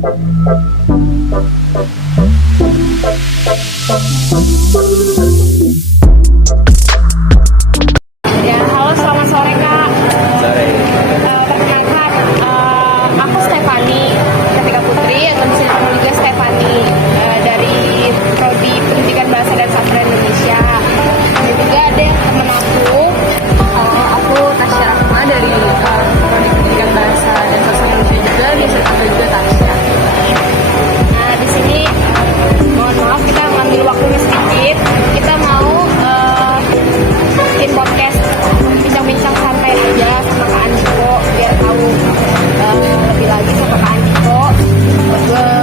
Ya, halo selamat sore Kak. Sore. Perkenalkan, aku Stefani Ketika Putri atau disingkat juga Stefani dari Prodi Pendidikan Bahasa dan Sastra Indonesia. Dan juga ada teman aku Tasya Rahma dari Prodi Pendidikan Bahasa dan Sastra Indonesia juga, biasa dipanggil juga Tasya. Nah di sini mohon maaf kita mengambil waktunya sedikit. Kita mau bikin podcast bincang-bincang santai aja sama Kak Andiko biar tahu lebih lagi sama Kak Andiko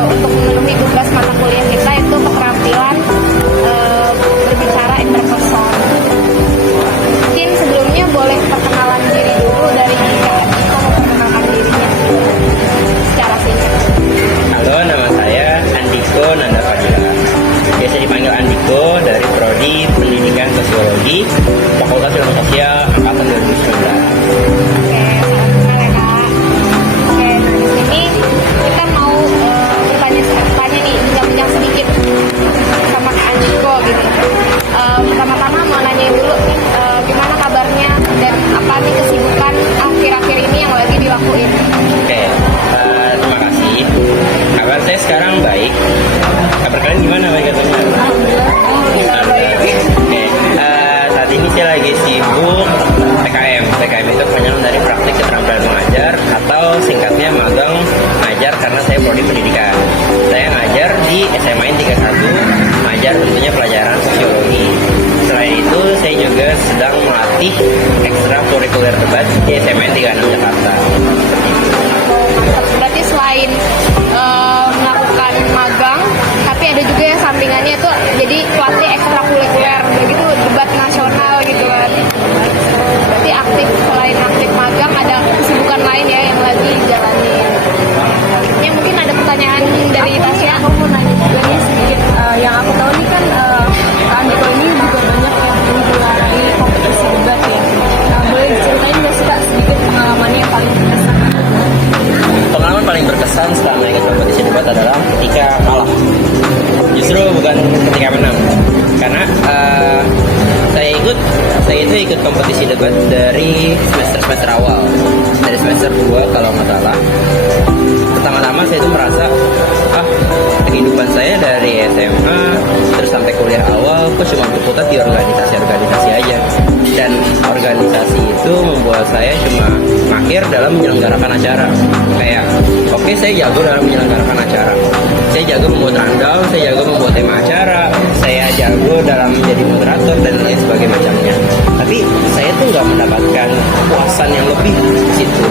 untuk memenuhi tugas mata kuliah kita itu keterampilan berbicara interpersonal. Mungkin sebelumnya boleh perkenalan diri dulu dari Kak Andiko, memperkenalkan dirinya secara singkat. Halo, nama saya Andiko Nanda Fadila. Biasa dipanggil Andiko dari Prodi Pendidikan Sosiologi Fakultas Ilmu Sosial Angkatan 2019. Oke, salam kenal ya Kak. Oke, nah di sini kita mau bertanya nih, bincang-bincang sedikit sama Kak Andiko gitu. Pertama-tama mau nanya dulu gimana kabarnya dan apa nih kesibukan akhir-akhir ini yang lagi dilakuin. Oke, terima kasih. Kabar saya sekarang baik. Kabar kalian gimana, baik katanya? Oke, saat ini saya lagi sibuk PKM. PKM itu kepanjangan dari praktik keterampilan mengajar atau singkatnya magang ngajar karena saya prodi pendidikan. Saya ngajar di SMA 31, ngajar tentunya pelajaran sosiologi. Selain itu, saya juga sedang melatih ekstrakurikuler debat di SMA 36 Jakarta. Berarti selain melakukan magang, tapi ada juga yang sampingannya tuh jadi pelatih ekstrakurikuler begitu, debat nasional gitu kan. Berarti aktif, selain aktif magang ada kesibukan lain ya yang lagi jalanin. Ya mungkin ada pertanyaan dari Tasya. Aku mau nanya juga nih sedikit. Yang aku tahu nih kan Kak Andiko ini juga banyak yang menggelar kompetisi debat ya. Nah, boleh diceritain nggak sih Kak sedikit pengalamannya yang paling berkesan? Pengalaman paling berkesan selama ikut kompetisi debat adalah ketika kalah. Justru bukan ketika menang. Karena saya itu ikut kompetisi debat dari semester awal. Dari semester 2 kalau nggak salah. Pertama-tama saya itu merasa kehidupan saya dari SMA terus sampai kuliah awal kok cuma berputar di organisasi aja, dan organisasi itu membuat saya cuma akhir dalam menyelenggarakan acara. Kayak oke, saya jago dalam menyelenggarakan acara, saya jago membuat rundown, saya jago membuat tema acara, saya jago dalam menjadi moderator dan lain sebagainya macamnya, tapi saya tuh nggak mendapatkan kepuasan yang lebih di situ.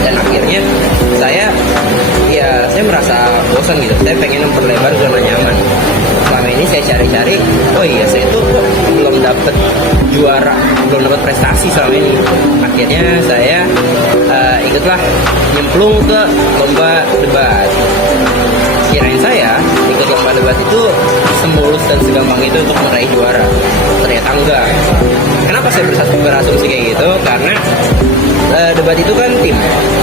Dan akhirnya saya merasa bosan gitu. Saya pengen memperlebar zona nyaman. Selama ini saya cari-cari, oh iya saya tuh kok belum dapat juara, belum dapat prestasi selama ini. Akhirnya saya ikutlah nyemplung ke lomba debat. Kirain saya ikut lomba debat itu semulus dan segampang itu untuk meraih juara. Ternyata enggak. Kenapa saya berasumsi kayak gitu? Karena debat itu kan tim,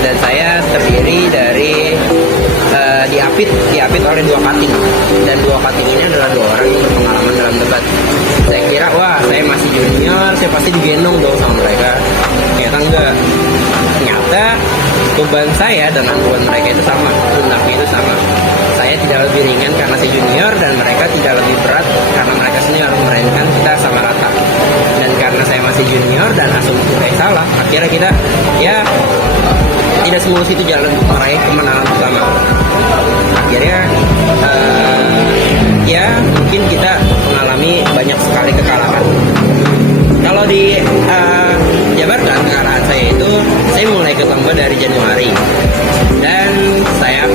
dan saya terdiri dari diapit oleh 2 cutting, dan 2 cutting ini adalah 2 orang yang berpengalaman dalam debat. Saya kira wah saya masih junior, saya pasti digendong dong sama mereka. Ternyata enggak. Ternyata beban saya dan beban mereka itu sama, pundaknya itu sama. Saya tidak lebih ringan karena saya junior, dan mereka tidak lebih berat karena mereka senior, melainkan kita sama rata. Dan karena saya masih junior dan asumsi saya salah, akhirnya kita tidak semulus itu jalan meraih kemenangan pertama. Akhirnya mungkin kita mengalami banyak sekali kekalahan. Kalau dijabarkan kekalahan saya itu, saya mulai ikut lomba dari Januari dan saya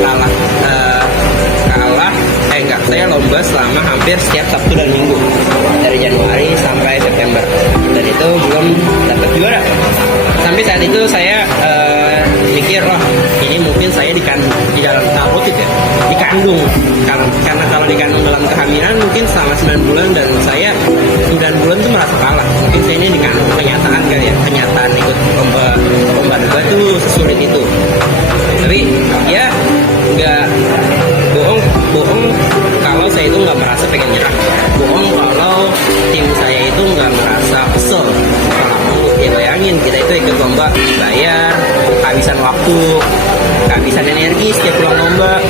saya lomba selama hampir setiap Sabtu dan Minggu dari Januari sampai September, dan itu belum dapat juara. Sampai saat itu saya mikir, ini mungkin saya dikandung di dalam dikandung karena kalau dikandung dalam kehamilan mungkin selama 9 bulan, dan saya 9 bulan tuh merasa kalah. Mungkin saya ini dikandung kenyataan ikut lomba debat tuh sesulit itu. Tapi ya nggak kehabisan energi setiap pulang lomba.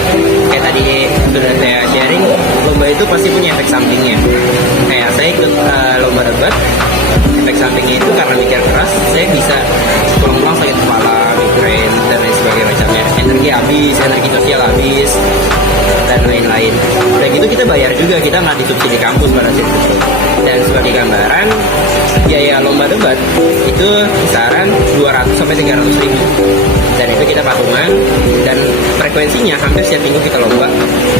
Kayak tadi sudah saya sharing, lomba itu pasti punya efek sampingnya. Kayak saya ikut lomba debat, efek sampingnya itu karena mikir keras, saya bisa pulang-pulang sakit kepala, migrain, dan lain sebagainya macamnya. Energi habis, energi sosial habis, dan lain-lain. Udah gitu kita bayar juga, kita nggak disubsidi kampus pada saat itu. Dan sebagai gambaran, biaya lomba debat itu kisaran 200 sampai 300 ribu. Dan itu kita patungan, dan frekuensinya hampir setiap minggu kita lomba,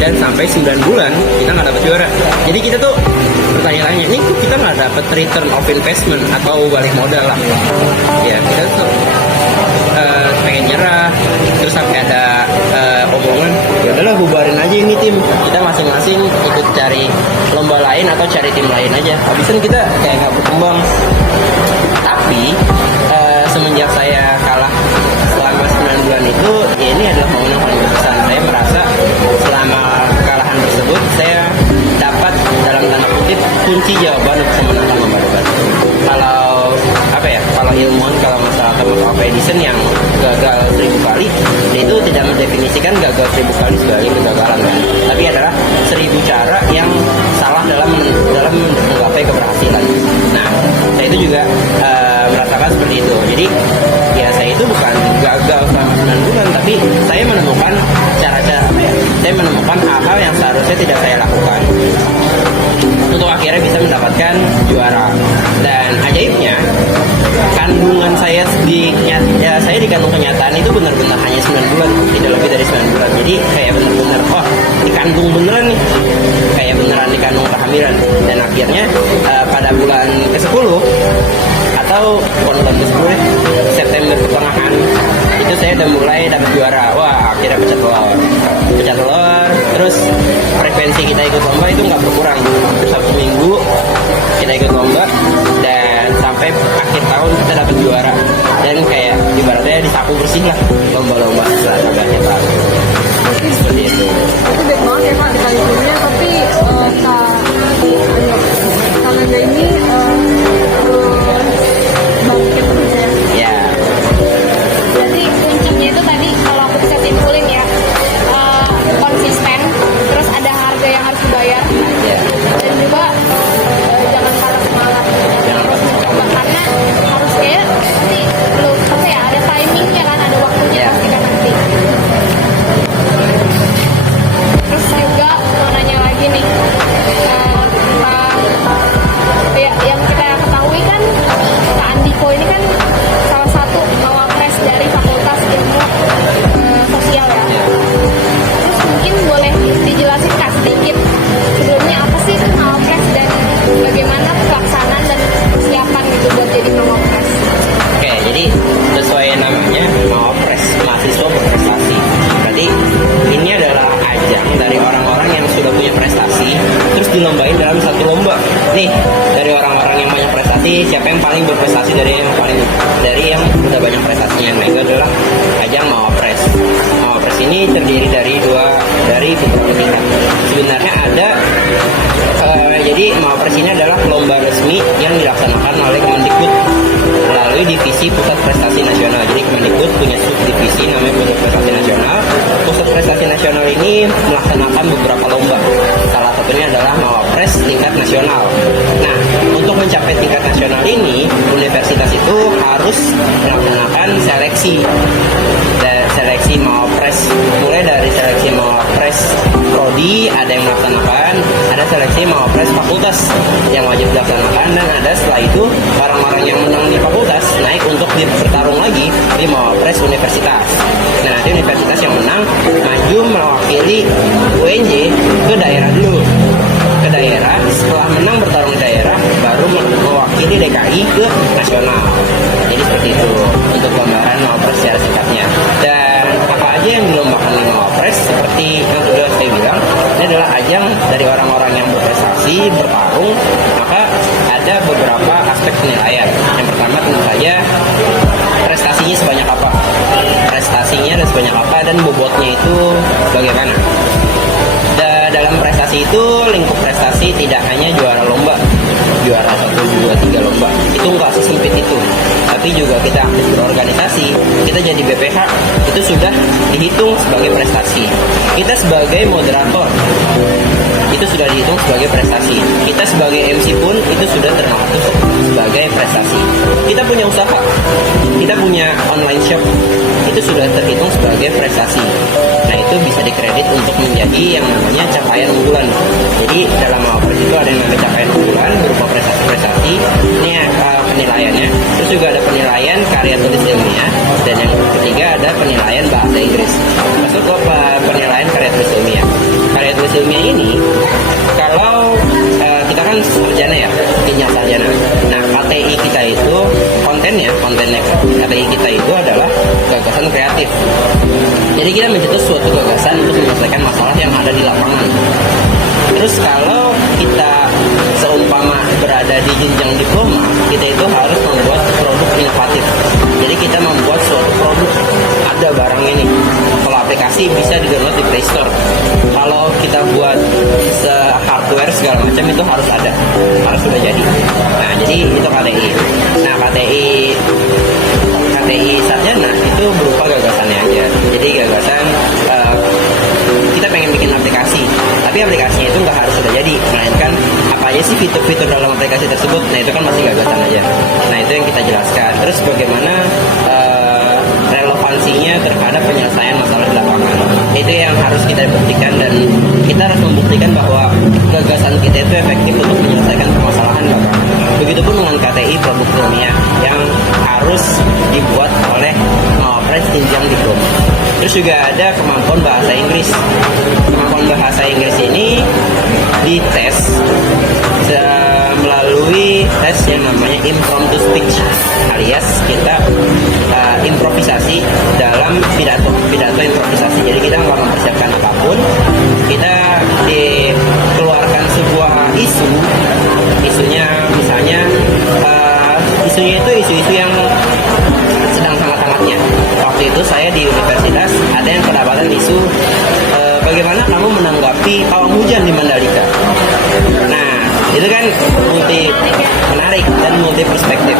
dan sampai 9 bulan kita nggak dapat juara. Jadi kita tuh bertanya-tanya, ini kok kita nggak dapat return of investment atau balik modal lah. Ya kita tuh pengen nyerah, terus sampai ada omongan, ya udahlah bubarin aja ini tim, kita masing-masing ikut cari lomba lain atau cari tim lain aja. Habis itu kita kayak nggak berkembang. Tapi semenjak saya kalah selama 9 bulan itu, ya ini adalah momen yang paling berkesan. Saya merasa selama kekalahan tersebut saya dapat dalam tanda kutip kunci jawaban untuk memenangkan lomba debat. Kalau ilmuwan, kalau masalah Thomas Edison yang gagal 1000 kali, dia itu tidak mendefinisikan gagal 1000 kali sebagai kegagalan kan? Tapi adalah 1000 cara yang salah dalam menggapai keberhasilan. Nah, saya itu juga merasakan seperti itu. Jadi ya saya itu bukan gagal selama 9 bulan, tapi saya menemukan cara-cara saya menemukan hal-hal yang seharusnya tidak saya lakukan untuk akhirnya bisa mendapatkan juara. Dan ajaibnya, kandungan saya saya dikandung kenyataan itu benar-benar hanya 9 bulan, tidak lebih dari 9 bulan. Jadi kayak benar-benar dikandung beneran nih, kayak beneran dikandung kehamilan. Dan akhirnya pada bulan ke-10 atau bulan ke-10 September pertengahan itu saya udah mulai dapat juara. Wah, akhirnya pecah telur. Terus frekuensi kita ikut lomba itu nggak berkurang. Hampir 1 minggu kita ikut lomba, dan sampai akhir tahun kita dapat juara. Dan kayak ibaratnya disapu bersih lah lomba-lomba setelah akhir tahun. Seperti itu. Itu baik banget ya Kak dikali punya, tapi Kak Nanda ini bangkit terus ya. Ya. Jadi kuncinya itu tadi kalau aku bisa simpulin ya, konsisten, terus ada harga yang harus dibayar, Ya. dan juga jangan patah semangat, terus mencoba, karena harus kayak nanti belum ada timingnya kan, ada waktunya Ya. pasti kan nanti. Terus juga mau nanya lagi nih tentang yang kita ketahui kan, Kak Andiko ini kan salah satu mawapres dari Fakultas Ilmu Sosial ya. Terus mungkin boleh dijelasin Kak sedikit sebelumnya apa sih itu mawapres dan bagaimana pelaksanaan dan persiapan gitu buat jadi mawapres? Oke, jadi sesuai namanya mawapres, mahasiswa berprestasi. Berarti ini adalah ajang dari orang-orang yang sudah punya prestasi, terus dilombain dalam satu lomba. Nih, dari orang-orang yang banyak prestasi, siapa yang paling berprestasi dari yang udah banyak prestasinya? Nah, itu adalah ajang mawapres. Mawapres ini terdiri dari beberapa tingkat. Sebenarnya ada jadi mawapres ini adalah lomba resmi yang dilaksanakan oleh Kemendikbud melalui divisi Pusat Prestasi Nasional. Jadi Kemendikbud punya subdivisi namanya Pusat Prestasi Nasional. Pusat Prestasi Nasional ini melaksanakan beberapa lomba. Salah satunya adalah mawapres tingkat nasional. Nah, untuk mencapai tingkat nasional ini, universitas itu harus melaksanakan seleksi. Seleksi mawapres, mulai dari seleksi mawapres prodi ada yang melaksanakan, ada seleksi mawapres fakultas yang wajib dilaksanakan, dan ada setelah itu orang-orang yang menang di fakultas naik untuk bertarung lagi di mawapres universitas. Nah, nanti universitas yang menang maju mewakili UNJ ke daerah dulu. Ke daerah, setelah menang bertarung di daerah, baru mewakili DKI ke nasional. Jadi seperti itu untuk gambaran mawapres secara singkatnya. Dan apa aja yang dilombakan di mawapres, seperti yang sudah saya bilang, ini adalah ajang dari orang-orang yang berprestasi, bertarung. Maka ada beberapa aspek penilaian. Yang pertama tentu saja prestasinya sebanyak apa, dan bobotnya itu bagaimana. Dalam prestasi itu, lingkup prestasi tidak hanya juara lomba, juara 1, 2, 3 lomba. Itu nggak sesempit itu. Tapi juga kita aktif berorganisasi, kita jadi BPH, itu sudah dihitung sebagai prestasi. Kita sebagai moderator, itu sudah dihitung sebagai prestasi. Kita sebagai MC pun itu sudah termasuk sebagai prestasi. Kita punya usaha, kita punya online shop, itu sudah terhitung sebagai prestasi. Nah, itu bisa dikredit untuk menjadi yang namanya capaian unggulan. Jadi dalam Mawapres itu ada yang namanya capaian unggulan berupa prestasi-prestasi. Ini penilaiannya. Terus juga ada penilaian karya tulis ilmiah, dan yang ketiga ada penilaian bahasa Inggris. Maksud apa penilaian karya tulis ilmiah? Karya tulis ilmiah ini kalau kita kan sarjana ya, jenjang sarjana. Nah, KTI kita itu kontennya KTI kita itu adalah gagasan kreatif. Jadi kita mencetus suatu gagasan untuk menyelesaikan masalah yang ada di lapangan. Terus kalau kita seumpama berada di jenjang diploma, kita itu harus membuat produk inovatif. Jadi kita membuat suatu produk, ada barang ini. Kalau aplikasi bisa di-download di Play Store. Kalau kita buat hardware segala macam itu harus ada, harus sudah jadi. Nah, jadi itu KTI. Nah, KTI sarjana itu berupa gagasannya aja. Jadi gagasan kita pengen bikin aplikasi, tapi aplikasinya itu nggak harus sudah jadi, melainkan apa aja sih fitur-fitur dalam aplikasi tersebut. Nah, itu kan masih gagasan aja. Nah, itu yang kita jelaskan. Terus bagaimana relevansinya terhadap penyelesaian masalah di lapangan, itu yang harus kita buktikan, dan kita harus membuktikan bahwa gagasan kita itu efektif untuk menyelesaikan permasalahan lapangan. Begitupun dengan KTI produk ilmiah yang harus dibuat oleh Mawapres jenjang diploma. Terus juga ada kemampuan bahasa Inggris. Kemampuan bahasa Inggris ini dites melalui tes yang namanya impromptu speech, alias kita improvisasi dalam pidato improvisasi. Jadi kita nggak mempersiapkan apapun, kita dikeluarkan sebuah isunya misalnya isunya itu isu-isu yang sedang hangat-hangatnya. Waktu itu saya di universitas ada yang kedapatan isu bagaimana kamu menanggapi pawang hujan di Mandalika. Nah, itu kan menarik dan multi perspektif.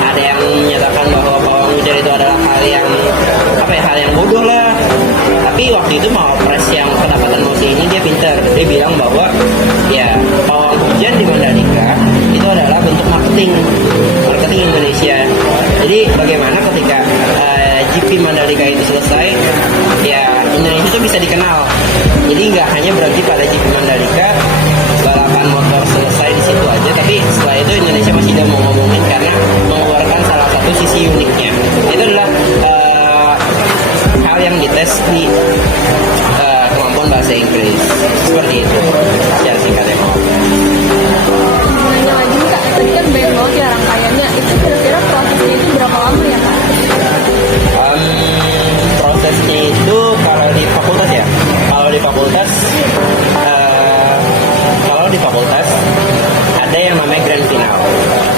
Ada yang menyatakan bahwa pawang hujan itu adalah hal yang bodoh lah. Tapi waktu itu Mawapres yang kedapatan mosi ini dia pintar. Dia bilang bahwa ya pawang hujan di Mandalika itu adalah bentuk marketing Indonesia. Jadi bagaimana ketika GP Mandalika itu selesai, ya Indonesia itu bisa dikenal. Jadi nggak hanya berarti pada GP Mandalika balapan motor selesai di situ aja, tapi setelah itu Indonesia masih udah mau ngomongin karena mengeluarkan salah satu sisi uniknya. Itu adalah hal yang dites di kemampuan bahasa Inggris. Seperti itu secara singkatnya. Nanya lagi nih Kak, tadi kan banyak banget ya rangkaiannya. Itu kira-kira prosesnya itu berapa lama ya Kak? Prosesnya itu kalau di fakultas ya, kalau di fakultas ada yang namanya grand final.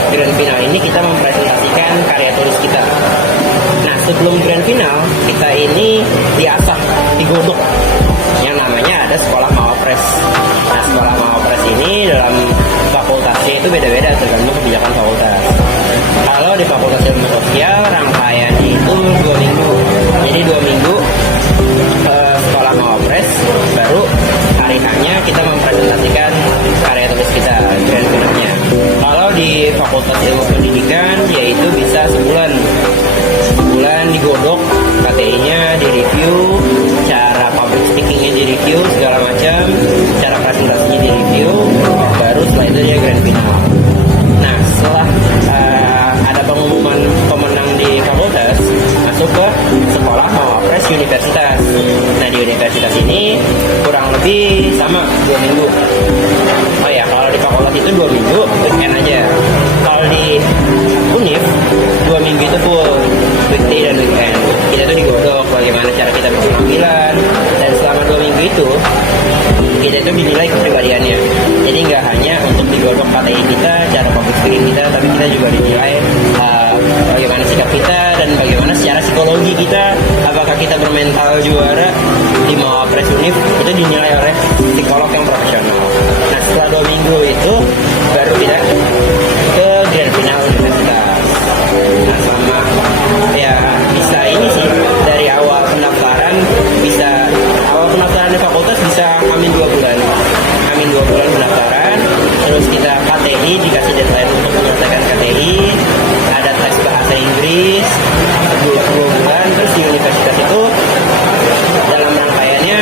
Grand final ini kita mempresentasikan karya tulis kita. Nah, sebelum grand final kita ini diasah, digodok, yang namanya ada sekolah Mawapres. Nah, sekolah Mawapres ini dalam fakultasnya itu beda-beda tergantung kebijakan fakultas. Kalau di Fakultas Ilmu Sosial rangkaiannya itu 2 minggu. Jadi 2 minggu sekolah Mawapres, baru hari hanya kita mempresentasikan karya tulis kita, grand finalnya. Kalau di Fakultas Ilmu Pendidikan yaitu bisa sebulan digodok, KTI-nya direview, cara public speaking-nya direview, segala macam, cara presentasinya direview, baru setelah itu dia grand final. Nah, setelah ada pengumuman pemenang di fakultas, masuk ke sekolah Mawapres universitas. Nah, di universitas ini kurang lebih sama 2 minggu. Oh ya, kalau di fakultas itu 2 minggu, weekend aja. Kalau di Univ 2 minggu itu full, weekday dan weekend. Kita tuh digodok bagaimana cara kita berpenampilan, dan selama 2 minggu itu kita itu dinilai kepribadiannya. Jadi nggak hanya untuk digodok KTI kita, cara public speaking kita, tapi kita juga dinilai bagaimana sikap kita dan bagaimana secara psikologi kita, apakah kita bermental juara di Mawapres Univ, itu dinilai oleh psikolog yang profesional. Nah, setelah 2 minggu itu baru pindah ke grand final universitas. Nah, sama ya bisa ini sih dari awal pendaftaran di fakultas bisa amin 2 bulan. Amin 2 bulan pendaftaran, terus kita KTI dikasih deadline untuk menyelesaikan KTI, ada tes bahasa Inggris 2 bulan, terus di universitas itu dalam rangkaiannya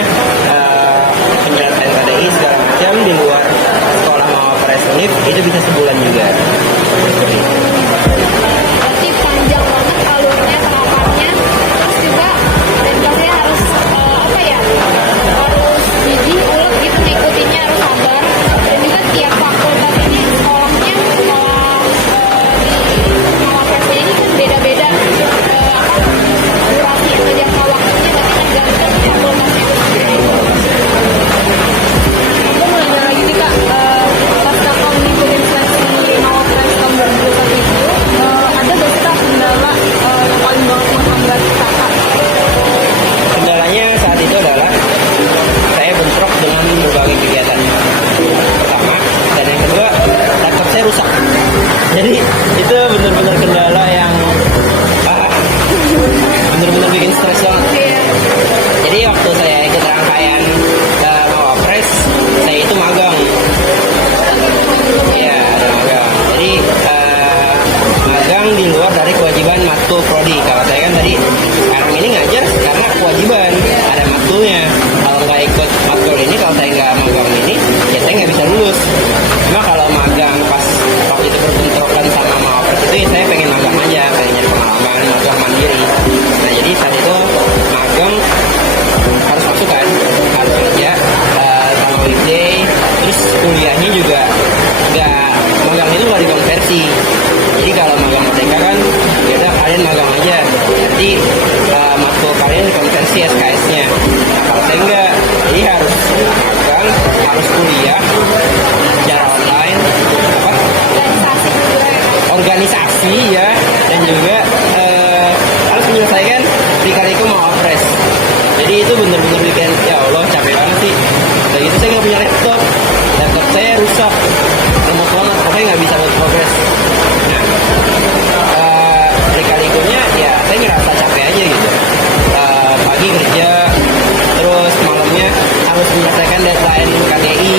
penyelesaian KTI segala macam di luar sekolah mau press univ itu bisa sebulan juga. Berarti panjang banget alurnya, tahapannya, terus juga dedikasinya harus apa ya, harus gigih, ulet gitu ngikutinnya, harus sabar. Dan juga tiap fakultas ini sekolahnya, di Mawapres ini kan beda-beda durasi atau jangka waktunya, tapi tergantung fakultasnya itu sendiri. Aku mau nanya lagi nih kak, pas kakak ngikutin seleksi Mawapres tahun 2021 itu, ada gak sih kak kendala yang paling banget menghambat kakak? Kendalanya saat itu adalah saya bentrok dengan berbagai kegiatan. Pertama, dan yang kedua, laptop saya rusak. Jadi itu benar-benar kendala yang benar-benar bikin stres banget. Jadi waktu saya ikut rangkaian Mawapres, saya itu magang. Iya, ada magang. Jadi magang di luar dari kewajiban matkul prodi. Kalau saya kan tadi sekarang ini ngajar karena kewajiban, ada matkulnya. Kalau nggak ikut matkul ini, kalau saya nggak magang ini, ya saya nggak bisa lulus. Cuma kalau magang pas waktu itu berbentrokan sama Mawapres itu, ya saya pengen magang aja, pengen nyari pengalaman, magang mandiri. Nah jadi saat itu magang harus masuk kan, harus kerja sama weekday, terus kuliahnya juga nggak, magang itu nggak dikonversi. Jadi kalau magang mereka kan, ya udah kalian magang aja, nanti matkul kalian dikonversi SKS-nya. Nah kalau saya enggak, jadi harus magang, harus kuliah secara online, organisasi ya, dan juga harus menyelesaikan Prikarikum Mawapres. Jadi itu benar-benar bikin, ya Allah capek banget sih. Dan itu saya nggak punya laptop saya rusak, lemot banget, pokoknya nggak bisa buat progres. Nah, Prikarikumnya ya saya ngerasa capek aja gitu. Pagi kerja, terus malamnya harus menyelesaikan deadline KTI,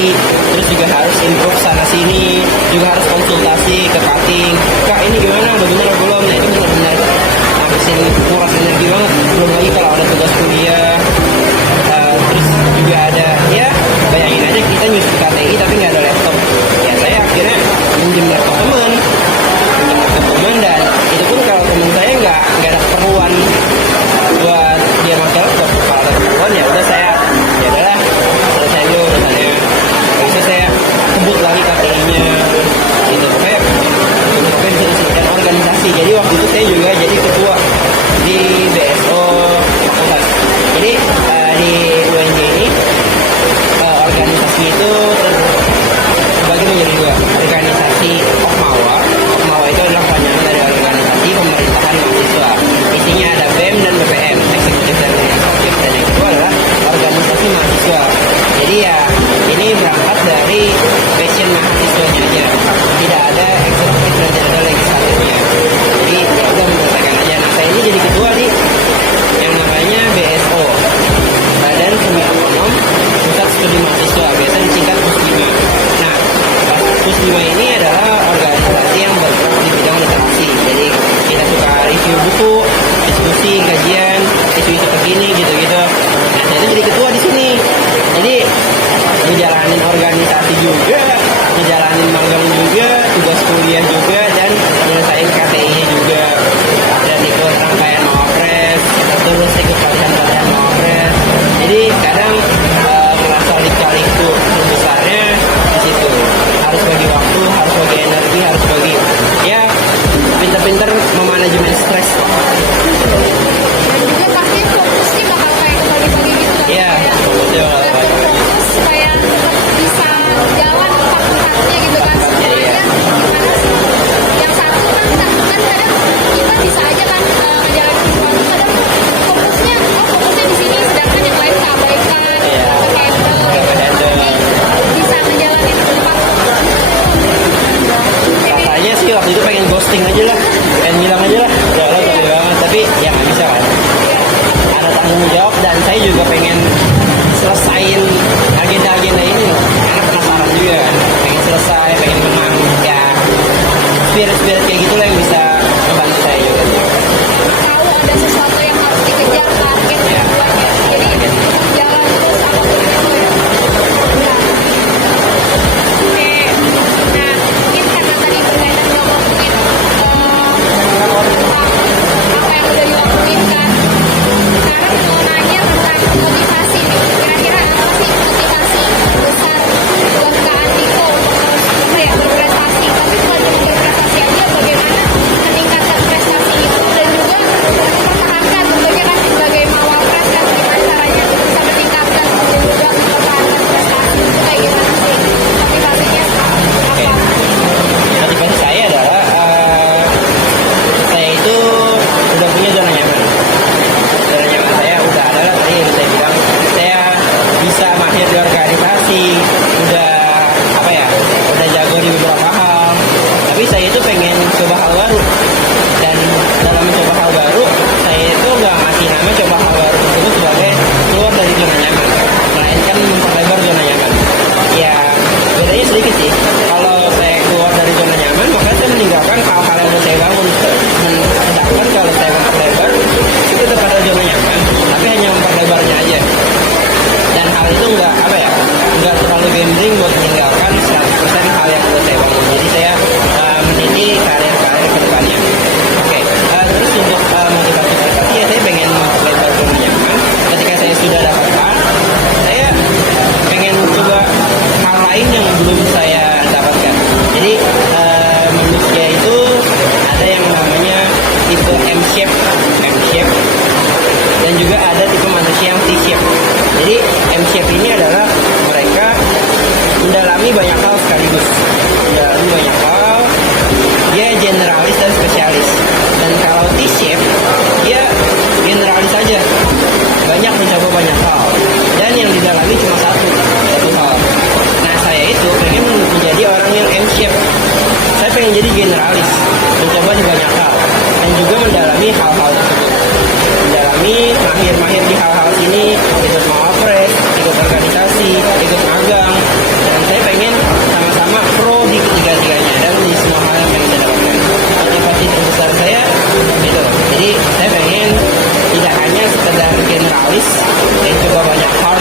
terus juga harus improve sana sini, juga harus konsultasi ke cutting. Kak ini gimana, udah bener atau belum? Nah itu benar-benar habisin nguras energi banget. Belum lagi kalau ada tugas kuliah, terus juga ada, ya bayangin aja kita nyusun KTI tapi nggak ada laptop. Ya saya akhirnya minjem laptop teman, dan itu pun kalau teman saya nggak ada keperluan buat dia pakai laptop. Kalau ada keperluan ya udah saya, ya udahlah selesai dulu urusannya. Habis itu saya sebut lagi KTI-nya gitu. Pokoknya disebutkan organisasi. Jadi waktu itu saya juga jadi ketua di BSO fakultas. Jadi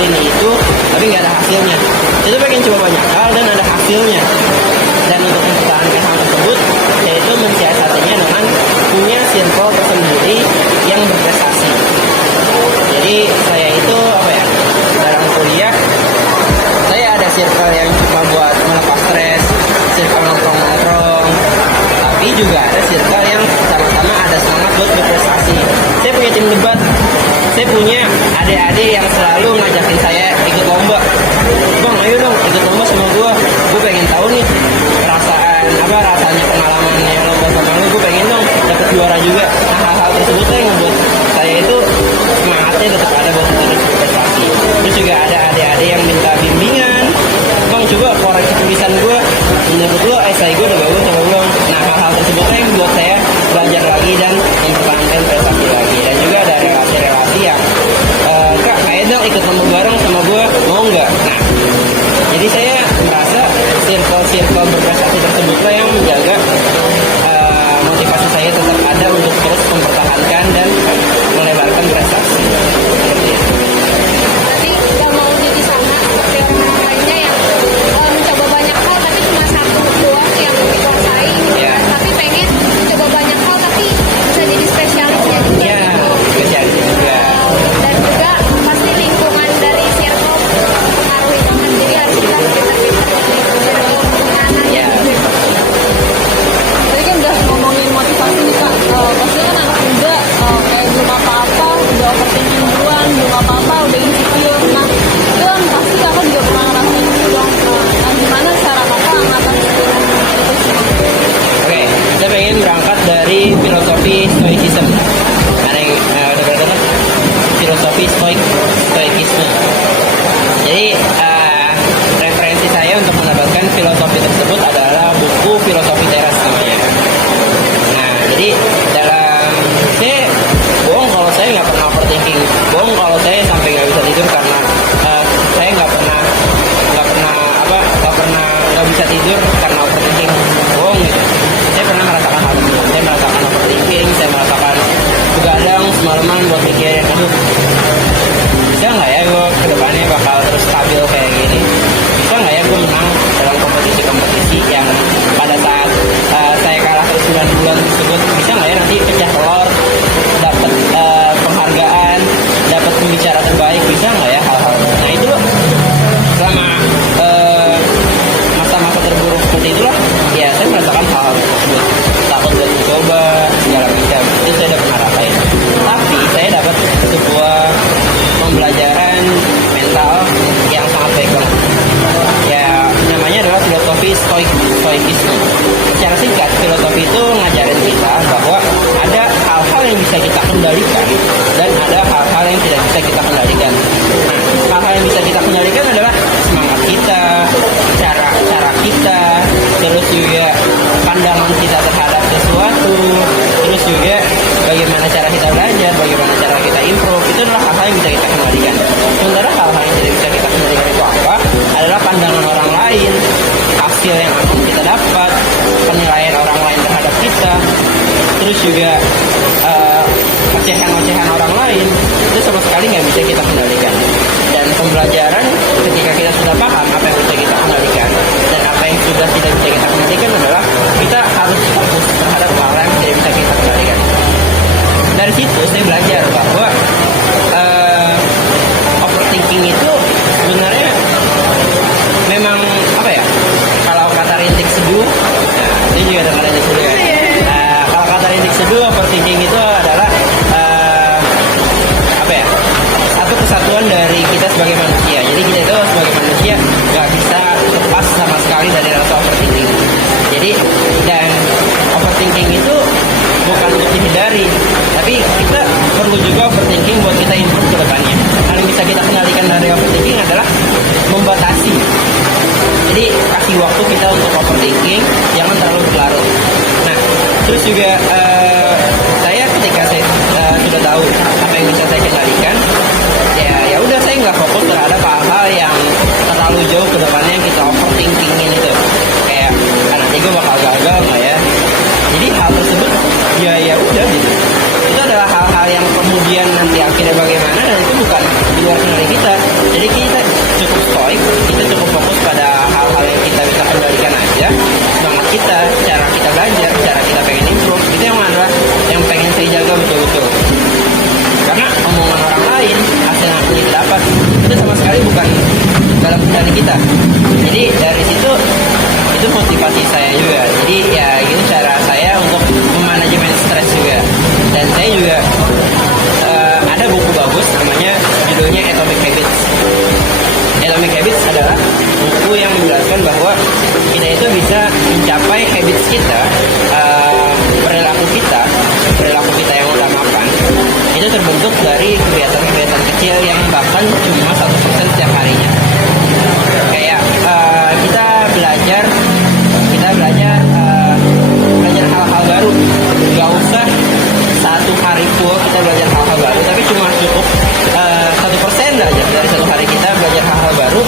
ini itu, tapi nggak ada hasilnya. Itu pengen coba banyak hal dan ada hasilnya. Dan untuk mempertahankan hal tersebut, yaitu mensiasatinya dengan punya circle tersendiri yang berprestasi. Jadi saya itu apa ya, dalam kuliah saya ada circle yang cuma buat melepas stres, circle nongkrong-nongkrong, tapi juga ada circle yang sama-sama ada semangat buat berprestasi. Saya punya tim debat, saya punya adik-adik yang selalu ngajakin saya ikut lomba. Bang, ayo dong ikut lomba sama gue pengen tahu nih perasaan apa rasanya pengalamannya lomba sama lu, gue pengen dong dapat juara juga. Nah, hal-hal tersebut yang membuat saya itu semangatnya tetap ada buat terus berprestasi. Terus juga ada adik-adik yang minta bimbingan, bang coba koreksi tulisan gue, menurut lo esai gue udah bagus atau belum. Nah, hal-hal tersebut yang membuat saya belajar lagi dan mempertahankan prestasi lagi. Dan juga ada relasi-relasi yang kak ayo dong ikut lomba bareng sama gue, mau nggak? Nah, jadi saya merasa circle berprestasi tersebutlah yang menjaga motivasi saya tetap ada untuk terus mempertahankan dan melebarkan prestasi. Seperti itu. Berarti nggak mau jadi sama seperti orang lainnya yang mencoba banyak hal tapi cuma satu doang yang dikuasai gitu Ya. kan. Tapi pengen coba banyak hal tapi bisa jadi spesialisnya juga Ya, gitu. spesialis juga. Dan juga pasti lingkungan dari circle mempengaruhi banget, jadi harus kita pintar-pintar dari circle mana Ya. gitu. Tadi kan udah ngomongin motivasi nih kak, pasti kan anak muda kayak belum apa-apa udah overthinking duluan, belum apa-apa udah insecure. Nah itu kan pasti kakak juga pernah ngerasain itu dong. Nah gimana cara kakak ngatasin itu sih? Oke, saya pengen berangkat dari filosofi stoicism. Ada yang udah pernah dengar? Filosofi stoikisme. Jadi referensi saya untuk mendapatkan filosofi tersebut adalah buku Filosofi Teras namanya. Nah, jadi dalam saya bohong kalau saya nggak pernah overthinking, bohong kalau saya sampai nggak bisa tidur karena saya nggak pernah nggak bisa tidur karena overthinking, bohong gitu. Saya pernah merasakan hal tersebut, saya merasakan overthinking, saya merasakan begadang semalaman buat mikirin, aduh bisa nggak ya gue kedepannya bakal terus stabil kayak gini, bisa nggak ya gue menang dalam kompetisi yang pada saat saya kalah terus 9 bulan tersebut, bisa nggak ya nanti pecah telur, dapat penghargaan, dapat pembicara terbaik, bisa nggak ya hal-hal. Nah itu loh, selama masa-masa terburuk seperti itulah ya saya merasakan hal-hal tersebut, takut buat mencoba segala macam, itu saya udah pernah rasain. Tapi saya dapat sebuah pembelajaran mental yang sangat baik banget. Ya namanya adalah filosofi stoikisme. Secara singkat, filosofi itu ngajarin kita bahwa ada hal-hal yang bisa kita kendalikan dan ada hal-hal yang tidak bisa kita kendalikan. Nah, hal-hal yang bisa kita kendalikan adalah semangat kita, cara kita, terus juga pandangan kita terhadap sesuatu, terus juga bagaimana cara kita belajar, bagaimana cara kita improve, itu adalah hal-hal yang bisa kita kendalikan. Sementara hal-hal yang tidak bisa kita kendalikan itu apa? Adalah pandangan orang lain, hasil yang akan kita dapat, penilaian orang lain terhadap kita, terus juga ocehan-ocehan orang lain, itu sama sekali nggak bisa kita kendalikan. Dan pembelajaran ketika kita sudah paham apa yang bisa kita kendalikan dan apa yang sudah tidak bisa kita kendalikan adalah kita harus fokus terhadap hal yang tidak bisa kita kendalikan. Dari situ saya belajar bahwa overthinking itu sebenarnya memang apa ya, kalau kata Rintik Seduh, nah itu juga ada Rintik Seduh ya. Kalau kata Rintik Seduh, overthinking itu adalah apa ya, satu kesatuan dari kita sebagai manusia. Jadi kita itu sebagai manusia nggak bisa lepas sama sekali dari rasa overthinking. Jadi dan overthinking itu bukan untuk dihindari, tapi kita perlu juga overthinking buat kita improve ke depannya. Hal yang bisa kita kendalikan dari overthinking adalah membatasi. Jadi kasih waktu kita untuk overthinking, jangan terlalu berlarut. Nah, terus juga saya ketika saya sudah tahu apa yang bisa saya kendalikan, ya udah saya nggak fokus terhadap hal-hal yang terlalu jauh ke depannya yang kita overthinkingin itu. Kayak nanti gue bakal gagal nggak ya? Jadi hal tersebut ya udah gitu. Itu adalah hal-hal yang kemudian nanti akhirnya bagaimana, dan itu bukan di luar kendali kita. Jadi itu sama sekali bukan dalam kendali kita. Jadi dari situ itu motivasi saya juga. Jadi ya itu cara saya untuk memanajemen stres juga. Dan saya juga ada buku bagus namanya judulnya Atomic Habits. Atomic Habits adalah buku yang menjelaskan bahwa kita itu bisa mencapai habits kita, perilaku kita yang utamakan itu terbentuk dari kegiatan-kegiatan kecil yang bahkan cuma 1% setiap harinya. Kayak kita belajar hal-hal baru. Gak usah satu hari full kita belajar hal-hal baru, tapi cuma cukup 1% aja dari satu hari kita belajar hal-hal baru,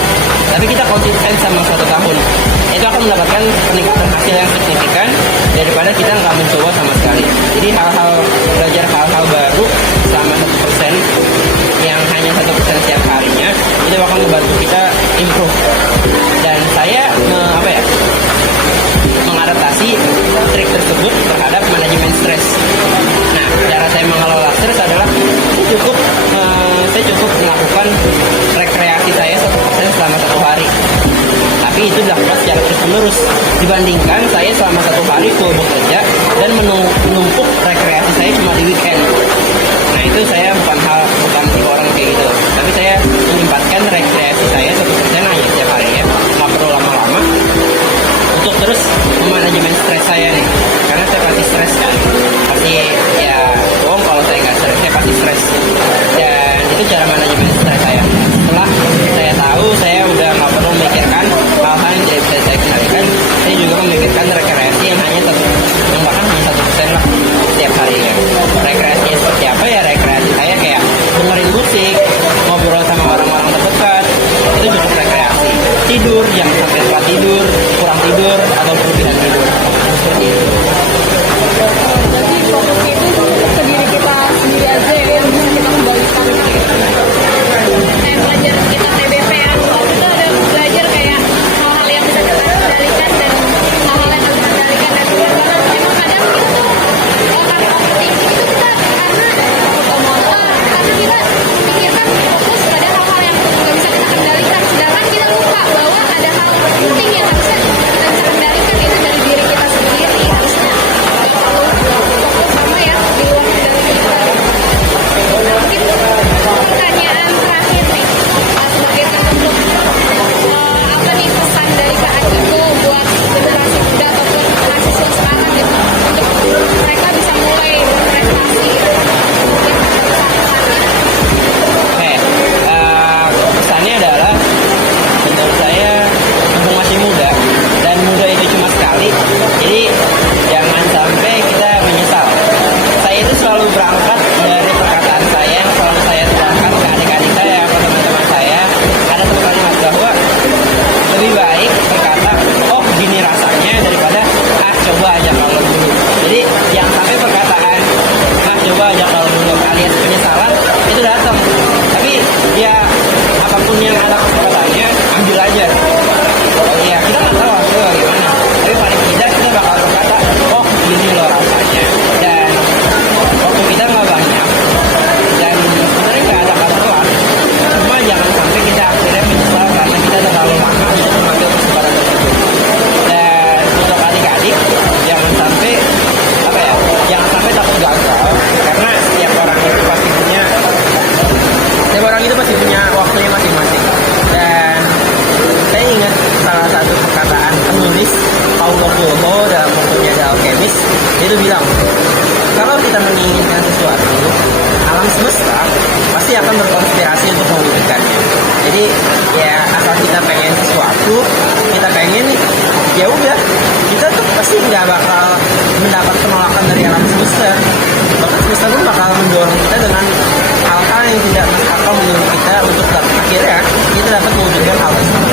tapi kita konsisten sama 1 tahun. Itu akan mendapatkan peningkatan hasil yang signifikan daripada kita nggak mencoba sama sekali. Jadi belajar hal-hal baru selama 1% yang hanya 1% setiap harinya itu akan membantu kita improve. Dan saya mengadaptasi trik tersebut terhadap manajemen stres. Nah, cara saya mengelola stres adalah saya cukup melakukan rekreasi saya 1% selama 1 hari. Tapi itu dilakukan secara terus-menerus dibandingkan saya selama 1 hari full bekerja dan menumpuk rekreasi saya cuma di weekend. Nah, itu saya bukan tipe orang kayak gitu. Tapi saya menyempatkan rekreasi saya 1% hanya setiap hari ya, nggak perlu lama-lama, untuk terus memanajemen stres saya nih. Karena saya pasti stres kan, pasti ya bohong kalau saya nggak stres, saya pasti stres. Dan itu cara manajemen stres saya. Setelah saya tahu saya udah nggak perlu memikirkan hal-hal yang tidak bisa saya kendalikan, saya juga memikirkan rekreasi yang bahkan hanya 1% lah setiap hari ya. Rekreasinya seperti apa ya? Rekreasi saya kayak dengerin musik, ngobrol sama orang-orang terdekat, itu cukup rekreasi. Tidur, jangan sampai telat tidur, kurang tidur, atau berlebihan tidur. Seperti itu. Jadi fokusnya itu ke diri kita sendiri aja ya, yang bisa kita kembalikan. Kayak belajar kita TBP-an, kita udah belajar kayak hal-hal yang bisa kita kendalikan dan hal-hal yang harus kita kendalikan. Dan emang kadang itu karena overthinking itu kita karena kita pikirkan fokus pada hal-hal yang nggak bisa kita kendalikan, sedangkan kita lupa bahwa ada hal penting yang harusnya kita bisa kendalikan, itu dari diri kita sendiri. Harusnya nggak perlu fokus sama ya di luar kendali kita. Mungkin pertanyaan terakhir nih, sebagai penutup, apa nih pesan dari Kak Akiko buat generasi muda ataupun mahasiswa sekarang gitu, untuk mereka bisa mulai berprestasi Pesannya adalah menurut saya mumpung masih muda, dan muda itu cuma sekali, jadi jangan sampai kita menyesal. Saya itu selalu berangkat dari perkataan saya yang selalu saya terangkan ke adik-adik saya, ke teman-teman saya. Ada satu kalimat bahwa lebih baik berkata, oh gini rasanya, daripada coba aja kalau dulu. Jadi yang sampai perkataan coba aja kalau dulu alias penyesalan itu datang. Tapi ya apapun yang ada perkataannya, ambil aja. Ya kita nggak tahu hasilnya gimana, tapi paling tidak kita bakal berkata, oh gini loh rasanya. Dan waktu kita nggak banyak, dan sebenarnya nggak ada kata telat. Cuma jangan sampai kita akhirnya menyesal karena kita terlalu lama untuk mengambil kesempatan tersebut. Dan untuk adik-adik, jangan sampai takut gagal, karena setiap orang itu pasti punya waktunya masing-masing. Dan saya ingat salah satu perkataan penulis Paulo Coelho dalam bukunya The Alchemist, itu bilang kalau kita menginginkan sesuatu, alam semesta pasti akan berkonspirasi untuk mewujudkannya. Jadi ya asal kita pengen sesuatu, kita pengen, ya udah, kita tuh pasti nggak bakal mendapat penolakan dari alam semesta. Bahkan semesta pun bakal mendorong kita dengan hal-hal yang tidak masuk akal menurut kita, untuk akhirnya kita dapat mewujudkan hal tersebut.